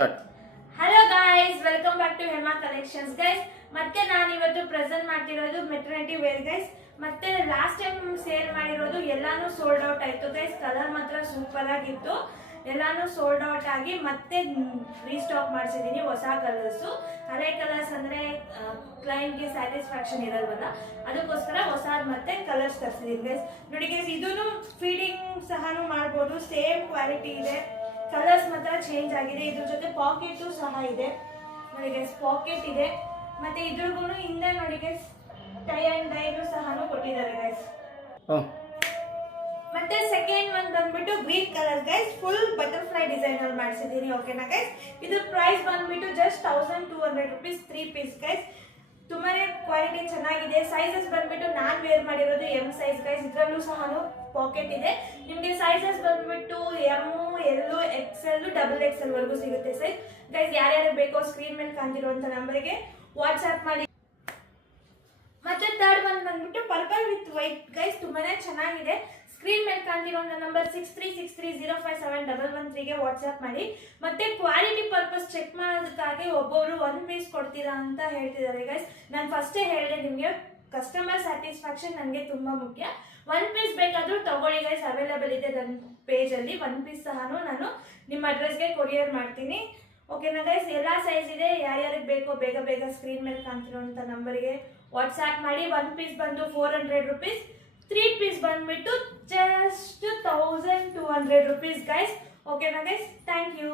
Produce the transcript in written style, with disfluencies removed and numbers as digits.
Hello guys, welcome back to Hema collections guys. ಮತ್ತೆ ನಾನು ಇವತ್ತು ಪ್ರೆಸೆಂಟ್ ಮಾಡ್ತಿರೋದು ಮೆಟರ್ನಿಟಿ ವೇರ್ ಗೈಸ್. ಮತ್ತೆ ಲಾಸ್ಟ್ ಟೈಮ್ ಸೇಲ್ ಮಾಡಿರೋದು ಎಲ್ಲಾನು ಸೋಲ್ಡ್ ಔಟ್ ಆಯ್ತು ಗೈಸ್. ಕಲರ್ ಮಾತ್ರ ಸೂಪರ್ ಆಗಿತ್ತು, ಎಲ್ಲಾನು ಸೋಲ್ಡ್ ಔಟ್ ಆಗಿ ಮತ್ತೆ ರೀಸ್ಟಾಕ್ ಮಾಡಿಸಿದೀನಿ ಹೊಸ ಕಲರ್ಸ್. ಹಳೆ ಕಲರ್ಸ್ ಅಂದ್ರೆ ಕ್ಲೈಂಟ್ಗೆ ಸ್ಯಾಟಿಸ್ಫ್ಯಾಕ್ಷನ್ ಇರಲ್ವಲ್ಲ, ಅದಕ್ಕೋಸ್ಕರ ಹೊಸದ್ ಮತ್ತೆ ಕಲರ್ಸ್ ತರಿಸಿದೀನಿ ಗೈಸ್. ನೋಡಿ ಗೈಸ್, ಇದೂನು ಫೀಡಿಂಗ್ ಸಹನು ಮಾಡ್ಬೋದು, ಸೇಮ್ ಕ್ವಾಲಿಟಿ ಇದೆ. ಕಲರ್ಸ್ ಮಾತ್ರ ಚೇಂಜ್ ಆಗಿದೆ. ಇದ್ರ ಜೊತೆ ಪಾಕೆಟ್ ಸಹ ಇದೆ ನೋಡಿ ಗೈಸ್, ಪಾಕೆಟ್ ಇದೆ. ಮತ್ತೆ ಇದ್ರಿಗೂ ಹಿಂದೆ ನೋಡಿ ಗೈಸ್, ಟೈ ಅಂಡ್ ಡೈನು ಸಹ ಕೊಟ್ಟಿದ್ದಾರೆ ಗೈಸ್. ಮತ್ತೆ ಸೆಕೆಂಡ್ ಒನ್ ಬಂದ್ಬಿಟ್ಟು green colour guys, full butterfly design ಅಲ್ಲಿ ಮಾಡಿಸಿದೀನಿ. ಓಕೆನಾ ಗೈಸ್, ಇದು ಪ್ರೈಸ್ ಬಂದ್ಬಿಟ್ಟು ಜಸ್ಟ್ 1200 rupees 3 ಪೀಸ್ ಗೈಸ್. ತುಂಬಾನೇ ಕ್ವಾಲಿಟಿ ಚೆನ್ನಾಗಿದೆ. ಸೈಜಸ್ ಬಂದ್ಬಿಟ್ಟು ನಾನ್ ವೇರ್ ಮಾಡಿರೋದು ಎಂ ಸೈಜ್ ಗೈಸ್. ಇದ್ರಲ್ಲೂ ಸಹ ಪಾಕೆಟ್ ಇದೆ. ನಿಮ್ಗೆ ಸೈಜಸ್ ಬಂದ್ಬಿಟ್ಟು M, L, XL, double XL ವರೆಗೂ ಸಿಗುತ್ತೆ ಸೈಜ್ ಗೈಸ್. ಯಾರ್ಯಾರು ಬೇಕೋ ಸ್ಕ್ರೀನ್ ಮೇಲೆ ಕಾಣ್ತಿರುವಂತ ನಂಬರ್ಗೆ ವಾಟ್ಸ್ಆಪ್ ಮಾಡಿ. ಮತ್ತೆ ಥರ್ಡ್ ಒನ್ ಬಂದ್ಬಿಟ್ಟು ಪರ್ಪಲ್ ವಿತ್ ವೈಟ್ ಗೈಸ್, ತುಂಬಾನೇ ಚೆನ್ನಾಗಿದೆ. ಸ್ಕ್ರೀನ್ ಮೇಲೆ ಕಾಣ್ತಿರುವಂತ ನಂಬರ್ 6363057113 ಗೆ ವಾಟ್ಸ್ಆಪ್ ಮಾಡಿ. ಮತ್ತೆ ಕ್ವಾಲಿಟಿ ಪರ್ಪಸ್ ಚೆಕ್ ಮಾಡೋದಕ್ಕಾಗಿ ಒಬ್ಬೊಬ್ರು 1 ಪೀಸ್ ಕೊಡ್ತೀರಾ ಅಂತ ಹೇಳ್ತಿದ್ದಾರೆ ಗೈಸ್. ನಾನು ಫಸ್ಟೇ ಹೇಳಿದೆ ನಿಮ್ಗೆ, ಕಸ್ಟಮರ್ ಸ್ಯಾಟಿಸ್ಫ್ಯಾಕ್ಷನ್ ನನಗೆ ತುಂಬಾ ಮುಖ್ಯ. 1 ಪೀಸ್ ಬೇಕಾದ್ರೂ ತಗೊಳ್ಳಿ ಗೈಸ್, ಅವೈಲೇಬಲ್ ಇದೆ ನನ್ನ ಪೇಜ್ ಅಲ್ಲಿ. 1 ಪೀಸ್ ಸಹ ನಾನು ನಿಮ್ಮ ಅಡ್ರೆಸ್ಗೆ ಕೊರಿಯರ್ ಮಾಡ್ತೀನಿ. ಓಕೆನಾ ಗೈಸ್, ಎಲ್ಲ ಸೈಜ್ ಇದೆ. ಯಾರ್ಯಾರಿಗೆ ಬೇಕೋ ಬೇಗ ಬೇಗ ಸ್ಕ್ರೀನ್ ಮೇಲೆ ಕಾಣ್ತಿರುವಂತ ನಂಬರ್ಗೆ ವಾಟ್ಸ್ಆಪ್ ಮಾಡಿ. 1 ಪೀಸ್ ಬಂದು 400 rupees, 3 ಪೀಸ್ ಬಂದ್ಬಿಟ್ಟು ಜಸ್ಟ್ 1200 rupees ಗೈಸ್. ಓಕೆನಾ ಗೈಸ್, ಥ್ಯಾಂಕ್ ಯು.